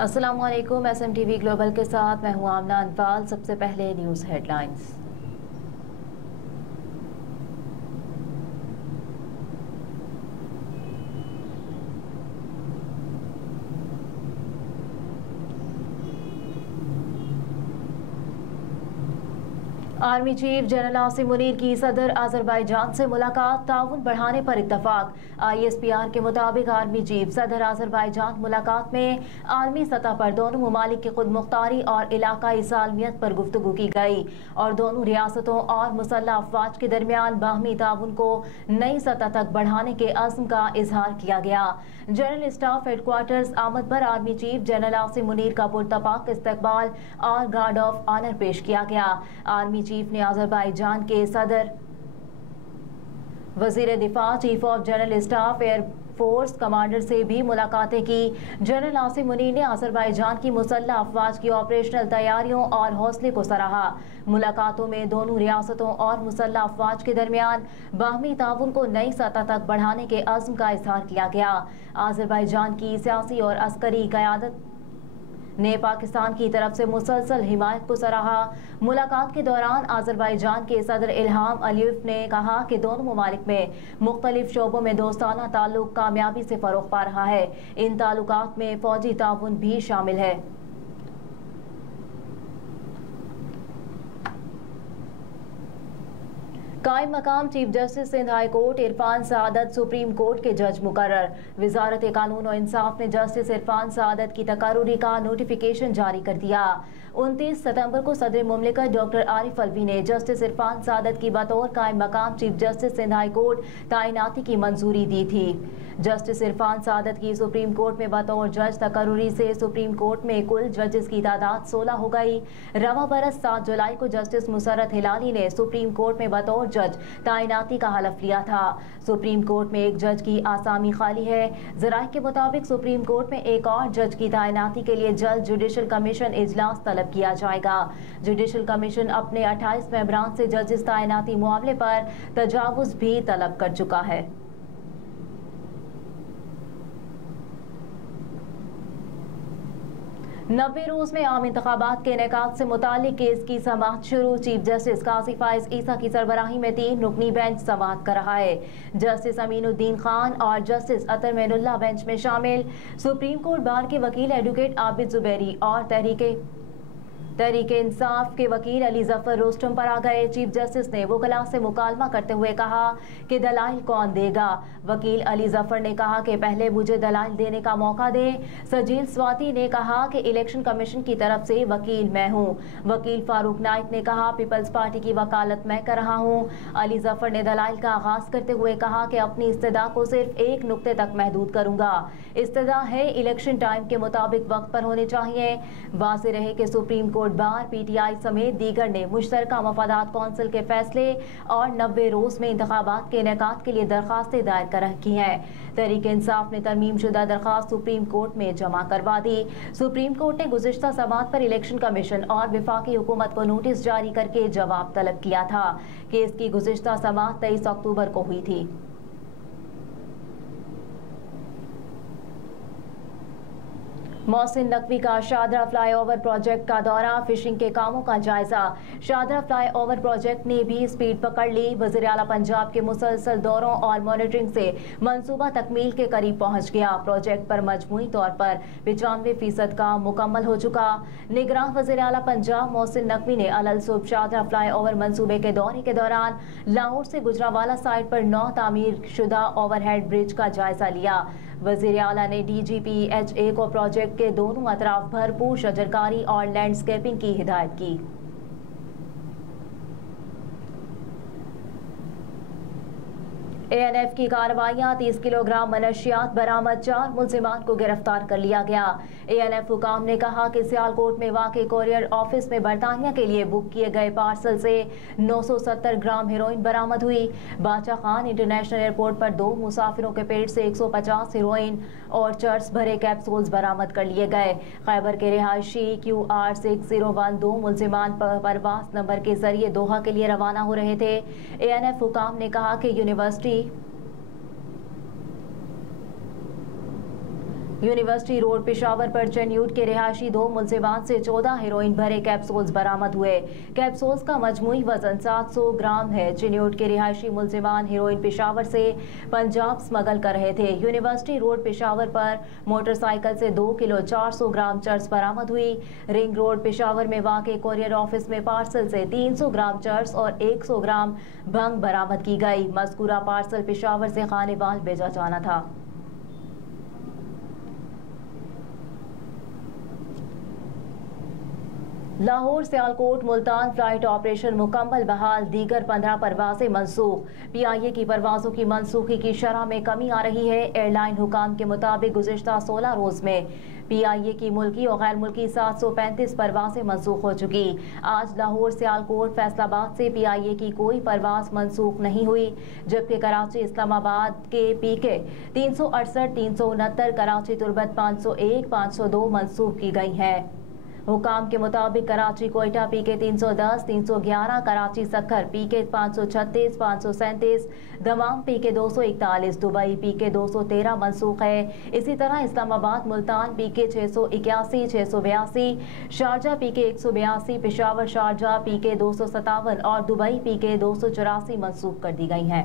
अस्सलामुअलैकुम। SMTV global के साथ मैं हूं आमना अनफाल। सबसे पहले news headlines. Army chief general Asim Munir की सदर आज़रबाईजान से मुलाकात, ताउन बढ़ाने पर इत्तफाक। ISPR के मुताबिक आर्मी चीफ सदर आज़रबाईजान मुलाकात में आलमी सतह पर दोनों ममालिक की खुद मुख्तारी और इलाकाई सालमियत पर गुफ्तगू की गई और दोनों रियासतों और मुसल्लह अफवाज के दरमियान बाहमी ताउन को नई सतह तक बढ़ाने के अज़्म का इजहार किया गया। जनरल स्टाफ हेडक्वार्टर्स आमद पर army chief general Asim Munir का पुरतपाक इस्तकबाल और गार्ड ऑफ ऑनर पेश किया गया। आर्मी चीफ ने आज़रबाईजान के सदर, वजीर दिफा, chief of general staff, air force commander से भी मुलाकातें की। जनरल आसिम मुनीर ने आज़रबाईजान की मुसल्लह अफवाज की ऑपरेशनल तैयारियों और हौसले को सराहा। मुलाकातों में दोनों रियासतों और मुसल्लह अफवाज के दरमियान बाहमी ताउन को नई सतह तक बढ़ाने के अज़्म का इजहार किया गया। आज़रबाईजान की सियासी और अस्करी क़यादत ने पाकिस्तान की तरफ से मुसलसल हिमायत को सराहा। मुलाकात के दौरान आज़रबाईजान के सदर इल्हाम अलीयव ने कहा कि दोनों ममालिक में मुख्तलिफ शोबों में दोस्ताना ताल्लुक कामयाबी से फ़रोग़ पा रहा है। इन ताल्लुकात में फ़ौजी ताउन भी शामिल है। कायम मकाम chief justice Sindh high court Irfan Saadat supreme court के जज मुकर्रर। वजारत कानून और इंसाफ ने जस्टिस इरफान सआदत की तकर्रुरी का नोटिफिकेशन जारी कर दिया। 29 सितंबर को सदर मुमलिकत डॉक्टर आरिफ अलवी ने जस्टिस इरफान सआदत की बतौर कायम मकाम chief justice Sindh high court तैनाती की मंजूरी दी थी। जस्टिस इरफान सआदत की सुप्रीम कोर्ट में बतौर जज तकर्रुरी से सुप्रीम कोर्ट में कुल जजेस की तादाद 16 हो गई। रवा बरस 7 जुलाई को जस्टिस मुसर्रत हिलाली ने सुप्रीम कोर्ट में बतौर जज तैनाती का हलफ लिया था। सुप्रीम कोर्ट में एक जज की आसामी खाली है। ज़राए के मुताबिक सुप्रीम कोर्ट में एक और जज की तैनाती के लिए जल्द जुडिशल कमीशन इजलास तलब किया जाएगा। जुडिशल कमीशन अपने 28 मेंबरान से जजेस तैनाती मामले पर तजावुज़ भी तलब कर चुका है। नब्बे रोज में आम इंतखाबात के इनेकाद से मुतालिक केस की समाअत शुरू। चीफ जस्टिस काजी फाइज ईसा की सरबराही में 3 रुकनी बेंच समाअत कर रहा है। जस्टिस अमीनुद्दीन खान और जस्टिस अतर मैनुल्लाह बेंच में शामिल। सुप्रीम कोर्ट बार के वकील एडवोकेट आबिद जुबैरी और तहरीक इंसाफ के वकील अली जफर रोस्टम पर आ गए। चीफ जस्टिस ने वकला से मुकालमा करते हुए कहा कि दलाइल कौन देगा। वकील अली जफर ने कहा कि पहले मुझे दलाइल देने का मौका दें। सजील स्वाति ने कहा कि इलेक्शन कमीशन की तरफ से वकील मैं हूं। वकील फारूक नाइक ने कहा पीपल्स पार्टी की वकालत मैं कर रहा हूं। अली जफर ने दलाइल का आगाज करते हुए कहा कि अपनी इस्तदा को सिर्फ एक नुक्ते तक महदूद करूंगा। इस्तदा है इलेक्शन टाइम के मुताबिक वक्त पर होने चाहिए। वाज़ेह रहे कि सुप्रीम कोर्ट बार, PTI समेत दीगर ने मुश्तरका मफादात कौंसिल के फैसले और 90 रोज में इंतखाबात के इनेकाद के लिए दरखास्तें दायर कर रखी हैं। तहरीक इंसाफ ने तरमीम शुदा दरखास्त सुप्रीम कोर्ट में जमा करवा दी। सुप्रीम कोर्ट ने गुज़िश्ता समाअत पर इलेक्शन कमीशन और वफाकी हुकूमत को नोटिस जारी करके जवाब तलब किया था। केस की गुज़िश्ता समाअत 23 अक्टूबर को हुई थी। मोहसिन नकवी का शादरा फ्लाईओवर प्रोजेक्ट का दौरा, फिशिंग के कामों का जायजा। शादरा फ्लाईओवर प्रोजेक्ट ने भी स्पीड पकड़ ली। वज़ीर आला पंजाब के मुसलसल दौरों और मॉनिटरिंग से मंसूबा तकमील के करीब पहुंच गया। प्रोजेक्ट पर मजमूई तौर पर 95% का मुकम्मल हो चुका। निगरान वज़ीर आला पंजाब मोहसिन नकवी ने अलल सुब शादरा फ्लाईओवर मंसूबे के दौरे के दौरान लाहौर से गुजरावाला साइड पर 9 तामीर शुदा ओवरहेड ब्रिज का जायजा लिया। वज़ीर आला ने DGPHA को प्रोजेक्ट के दोनों अतराफ भरपूर शजरकारी और लैंडस्केपिंग की हिदायत की। ANF की कार्रवाइयाँ, 30 किलोग्राम मनशियात बरामद, 4 मुल्जिमान को गिरफ्तार कर लिया गया। ANF हुकाम ने कहा कि सियालकोट में वाक़े कोरियर ऑफिस में बरतानिया के लिए बुक किए गए पार्सल से 970 ग्राम हेरोइन बरामद हुई। बादशाह खान इंटरनेशनल एयरपोर्ट पर 2 मुसाफिरों के पेट से 150 हेरोइन और चर्स भरे कैप्सूल्स बरामद कर लिए गए। खैबर के रिहायशी QR 6012 मुल्जिमान परवास नंबर के जरिए दोहा के लिए रवाना हो रहे थे। ANF हुकाम ने कहा कि यूनिवर्सिटी रोड पेशावर पर चेन्यूट के रिहायशी 2 मुलजिमान से 14 हेरोइन भरे कैप्सूल्स बरामद हुए। कैप्सूल्स का मजमूई वजन 700 ग्राम है। चेन्यूट के रिहायशी मुलजिमान हेरोइन पेशावर से पंजाब स्मगल कर रहे थे। यूनिवर्सिटी रोड पेशावर पर मोटरसाइकिल से 2 किलो 400 ग्राम चर्स बरामद हुई। रिंग रोड पेशावर में वाक़ कोरियर ऑफिस में पार्सल से 300 ग्राम चर्स और 100 ग्राम भंग बरामद की गई। मज़कूरा पार्सल पेशावर से खानेवाल भेजा जाना था। लाहौर सियालकोट मुल्तान फ्लाइट ऑपरेशन मुकम्मल बहाल, दीगर 15 परवाजें मनसूख। PIA की परवाजों की मनसूखी की शरह में कमी आ रही है। एयरलाइन हुकाम के मुताबिक गुज़िश्ता 16 रोज़ में PIA की मुल्की और गैर मुल्की 735 परवाजें मनसूख हो चुकी। आज लाहौर सियालकोट फैसलाबाद से PIA की कोई परवाज मनसूख नहीं हुई, जबकि कराची इस्लामाबाद के PK 368, 369, कराची तुर्बत 501, 502 मनसूख की गई हैं। हुकाम के मुताबिक Karachi Quetta PK 310, 311, Karachi Sukkur PK 536, 537, दमाम PK 241, Dubai PK 213 मनसूख है। इसी तरह Islamabad Multan PK 681, 682, Sharjah PK 182, Peshawar Sharjah PK 257 और दुबई PK 284 मनसूख कर दी गई हैं।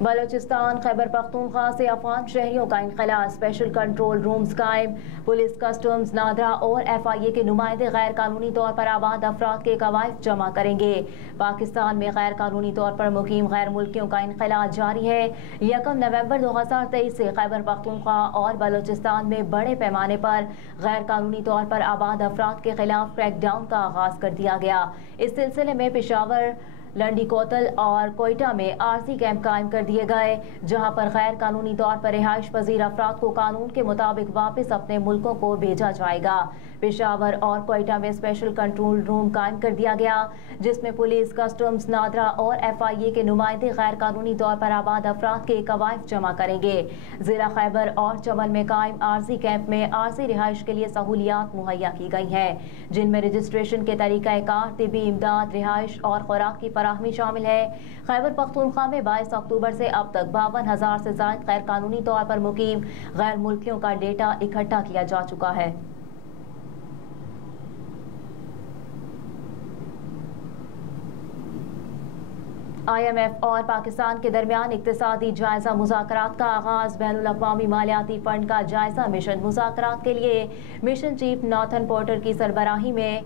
बलोचिस्तान खैबर पख्तूनख्वा से अफगान शहरियों का इनखला, स्पेशल कंट्रोल रूम्स कायम। पुलिस, कस्टम्स, नादरा और FIA के नुमाइंदे गैर कानूनी तौर पर आबाद अफराद के कवायद जमा करेंगे। पाकिस्तान में गैर कानूनी तौर पर मुकीम गैर मुल्कियों का इनखला जारी है। 1 नवंबर 2023 से खैबर पख्तूनख्वा और बलोचिस्तान में बड़े पैमाने पर गैर कानूनी तौर पर आबाद अफराद के खिलाफ क्रैकडाउन का आगाज कर दिया गया। इस सिलसिले में पेशावर, लंडी कोतल और कोयटा में आरजी कैंप कायम कर दिए गए, जहां पर गैर कानूनी तौर पर रिहाइश पजीर अफराद को कानून के मुताबिक वापस अपने मुल्कों को भेजा जाएगा। पेशावर और कोयटा में स्पेशल कंट्रोल रूम कायम कर दिया गया, जिसमें पुलिस, कस्टम्स, नादरा और FIA के नुमाइंदे गैर कानूनी तौर पर आबाद अफराद के कवायद जमा करेंगे। जिला खैबर और चमन में कायम आरजी कैंप में आरजी रिहाइश के लिए सहूलियात मुहैया की गई हैं, जिनमें रजिस्ट्रेशन के तरीक़ाकार, तिबी इमदाद, रिहाइश और खुराक की फराहमी शामिल है। खैबर पख्तूनख्वा में 22 अक्टूबर से अब तक 52,000 से ज़ायद गैर कानूनी तौर पर मुकीम गैर मुल्कियों का डेटा इकट्ठा किया जा चुका है। IMF और पाकिस्तान के दरमियान इक्तिसादी जायजा मुज़ाकरात का आगाज। बैनुल अक़वामी मालियाती फंड का जायजा मिशन मुज़ाकरात के लिए मिशन चीफ नॉर्थन पोर्टर की सरबराही में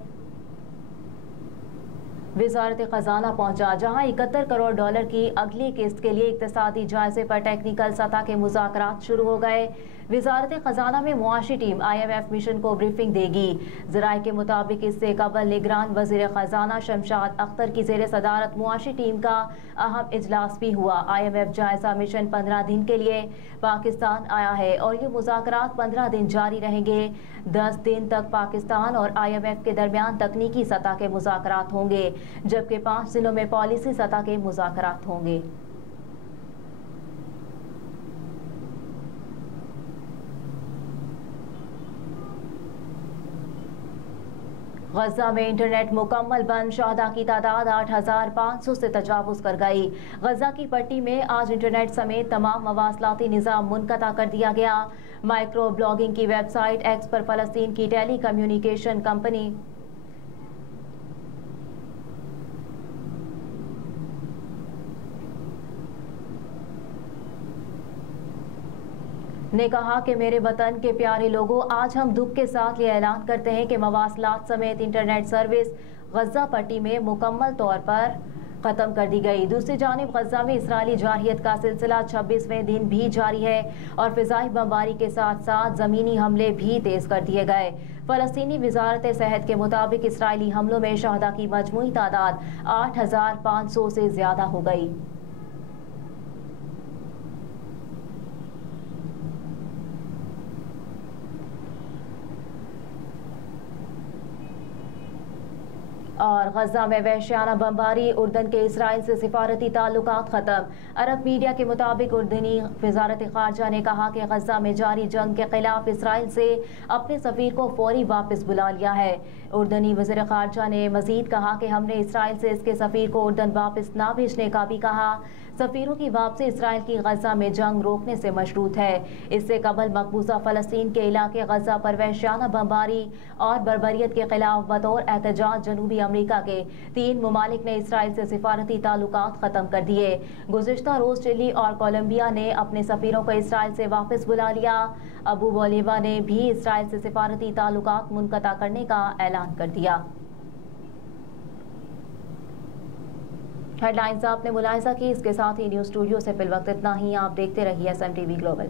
वज़ारत ख़जाना पहुंचा, जहां 71 करोड़ डॉलर की अगली किस्त के लिए इक्तिसादी जायजे पर टेक्निकल सतह के मुज़ाकरात शुरू हो गए। वज़ारत ख़जाना में मुआशी टीम IMF मिशन को ब्रीफिंग देगी। ज़राए के मुताबिक इससे कबल निगरान वज़ीर ख़जाना शमशाद अख्तर की ज़ेर सदारत मुआशी टीम का अहम इजलास भी हुआ। IMF जायजा मिशन 15 दिन के लिए पाकिस्तान आया है और ये मुज़ाकरात 15 दिन जारी रहेंगे। 10 दिन तक पाकिस्तान और IMF के दरमियान तकनीकी सतह के मुज़ाकरात होंगे, जबकि 5 दिनों में पॉलिसी सतह के मुज़ाकरात होंगे। गजा में इंटरनेट मुकम्मल बंद, शहदा की तादाद 8,500 से तजावुज़ कर गई। गजा की पट्टी में आज इंटरनेट समेत तमाम मवासलाती निज़ाम मुनक़ता कर दिया गया। माइक्रो ब्लॉगिंग की वेबसाइट एक्स पर फ़लस्तीन की टेली कम्युनिकेशन कंपनी ने कहा कि मेरे वतन के प्यारे लोगों, आज हम दुख के साथ ये ऐलान करते हैं कि मवासलात समेत इंटरनेट सर्विस गजा पट्टी में मुकम्मल तौर पर ख़त्म कर दी गई। दूसरी जानिब गजा में इसराइली जारहियत का सिलसिला 26वें दिन भी जारी है और फ़िज़ाई बमबारी के साथ साथ ज़मीनी हमले भी तेज़ कर दिए गए। फ़लस्तीनी वज़ारत सेहत के मुताबिक इसराइली हमलों में शहदा की मजमूई तादाद 8,500 से ज़्यादा हो गई। और गजा में वहशियाना बमबारी, उर्दन के इसराइल से सिफारती ताल्लुकात ख़त्म। अरब मीडिया के मुताबिक उर्दनी वज़ारत ख़ारजा ने कहा कि गजा में जारी जंग के खिलाफ इसराइल से अपने सफ़ीर को फौरी वापस बुला लिया है। उर्दनी वज़ीर ख़ारजा ने मज़ीद कहा कि हमने इसराइल से इसके सफ़ीर को उर्दन वापस ना भेजने का भी कहा। सफीरों की वापसी इसराइल की गजा में जंग रोकने से मशरूत है। इससे कबल मकबूजा फ़लस्तीन के इलाके गजा पर वहशियाना बमबारी और बर्बरियत के खिलाफ बतौर एहतजाज जनूबी अमरीका के 3 ममालिक ने इसराइल से सिफारती ताल्लुकात ख़त्म कर दिए। गुज़िश्ता रोज़ चिली और कोलंबिया ने अपने सफीरों को इसराइल से वापस बुला लिया। अबू बोलिवा ने भी इसराइल से सिफारती ताल्लुकात मुनक़ता करने का ऐलान कर दिया। हेडलाइंस आपने मुलाहिजा की। इसके साथ ही न्यूज़ स्टूडियो से फिलवक्त इतना ही। आप देखते रहिए SMTV ग्लोबल।